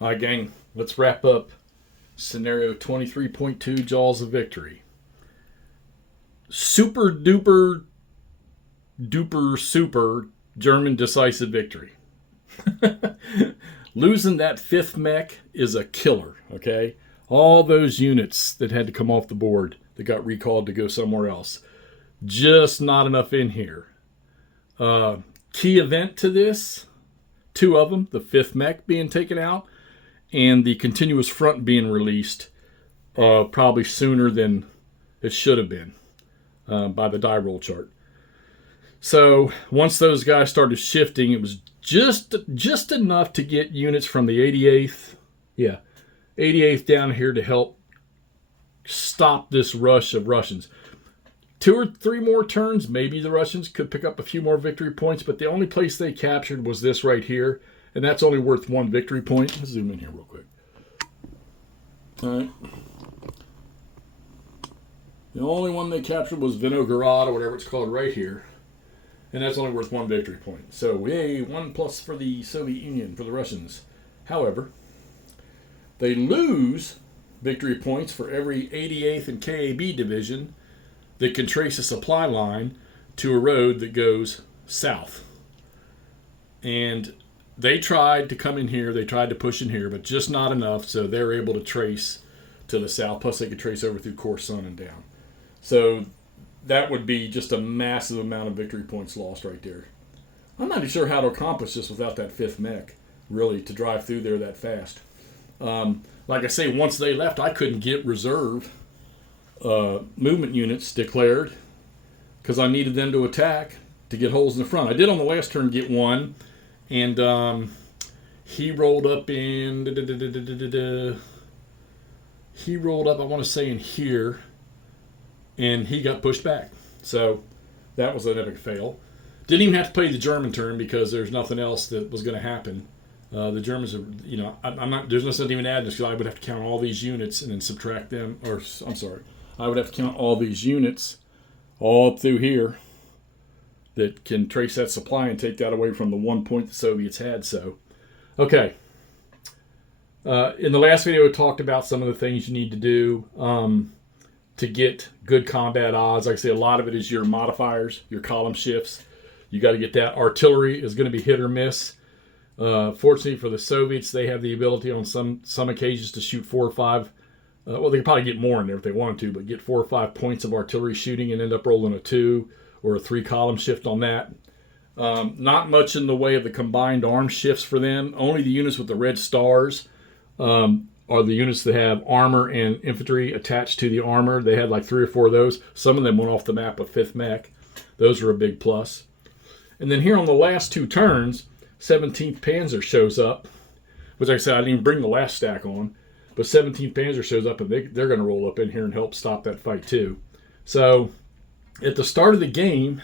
All right, gang, let's wrap up scenario 23.2 Jaws of Victory. Super duper duper super German decisive victory. Losing that fifth mech is a killer, okay? All those units that had to come off the board that got recalled to go somewhere else. Just not enough in here. Key event to this, two of them, the fifth mech being taken out and the continuous front being released probably sooner than it should have been by the die roll chart. So once those guys started shifting, it was just enough to get units from the 88th down here to help stop this rush of Russians. 2 or 3 more turns, maybe the Russians could pick up a few more victory points, but the only place they captured was this right here, and that's only worth 1 victory point. Let's zoom in here real quick. All right. The only one they captured was Vinogorod, or whatever it's called, right here. And that's only worth 1 victory point. So, yay, 1 plus for the Soviet Union, for the Russians. However, they lose victory points for every 88th and KAB division that can trace a supply line to a road that goes south. And they tried to come in here, they tried to push in here, but just not enough, so they're able to trace to the south, plus they could trace over through Korsun and down. So that would be just a massive amount of victory points lost right there. I'm not even sure how to accomplish this without that fifth mech, really, to drive through there that fast. Like I say, once they left, I couldn't get reserve movement units declared because I needed them to attack to get holes in the front. I did on the last turn get one, and he rolled up in... He rolled up, I want to say, in here, and he got pushed back. So that was an epic fail. Didn't even have to play the German turn because there's nothing else that was going to happen. The Germans are, I'm not. There's no sense even adding this because I would have to count all these units and then subtract them. Or I'm sorry, I would have to count all these units all up through here that can trace that supply and take that away from the 1 point the Soviets had. So, okay. In the last video, I talked about some of the things you need to do to get good combat odds. Like I say, a lot of it is your modifiers, your column shifts. You got to get that. Artillery is going to be hit or miss. Fortunately for the Soviets, they have the ability on some occasions to shoot 4 or 5. Well, they could probably get more in there if they wanted to, but get 4 or 5 points of artillery shooting and end up rolling a 2 or a 3 column shift on that. Not much in the way of the combined arm shifts for them. Only the units with the red stars are the units that have armor and infantry attached to the armor. They had like 3 or 4 of those. Some of them went off the map of 5th mech. Those are a big plus. And then here on the last 2 turns, 17th Panzer shows up, which like I said, I didn't even bring the last stack on, but 17th Panzer shows up and they're going to roll up in here and help stop that fight too. So at the start of the game,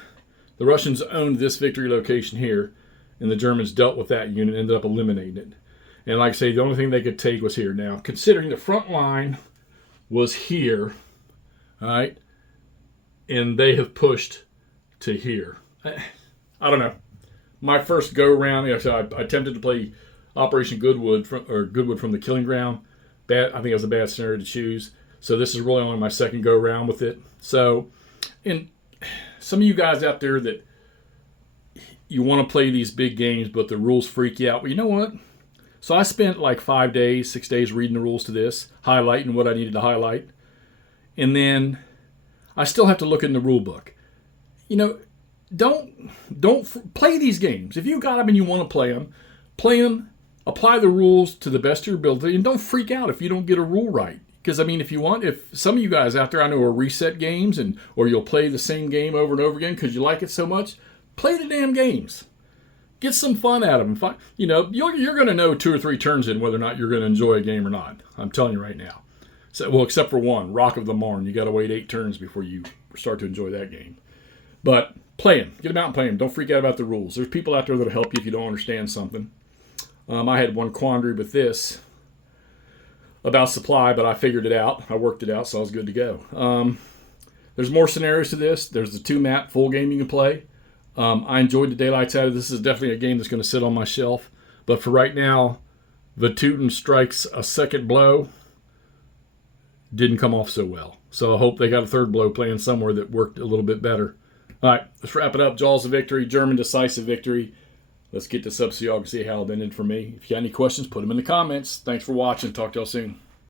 the Russians owned this victory location here, and the Germans dealt with that unit and ended up eliminating it. And like I say, the only thing they could take was here. Now, considering the front line was here, all right, and they have pushed to here. I don't know. My first go-round, I attempted to play Operation Goodwood from the Killing Ground. I think it was a bad scenario to choose. So this is really only my second go-round with it. So, and some of you guys out there that you want to play these big games, but the rules freak you out. Well, you know what? So I spent like 5 days, 6 days reading the rules to this, highlighting what I needed to highlight. And then I still have to look in the rule book. Don't play these games. If you got them and you want to play them, apply the rules to the best of your ability, and don't freak out if you don't get a rule right. Because, if some of you guys out there I know are reset games, or you'll play the same game over and over again because you like it so much, play the damn games. Get some fun out of them. You're going to know 2 or 3 turns in whether or not you're going to enjoy a game or not. I'm telling you right now. So, well, except for one, Rock of the Marne. You got to wait 8 turns before you start to enjoy that game. But play them. Get them out and play them. Don't freak out about the rules. There's people out there that'll help you if you don't understand something. I had one quandary with this about supply, but I figured it out. I worked it out, so I was good to go. There's more scenarios to this. There's the 2-map full game you can play. I enjoyed the daylights out of this. This is definitely a game that's going to sit on my shelf. But for right now, Vatutin strikes a second blow. Didn't come off so well. So I hope they got a third blow planned somewhere that worked a little bit better. All right, let's wrap it up. Jaws of victory, German decisive victory. Let's get to subseography, how it ended for me. If you got any questions, put them in the comments. Thanks for watching. Talk to y'all soon.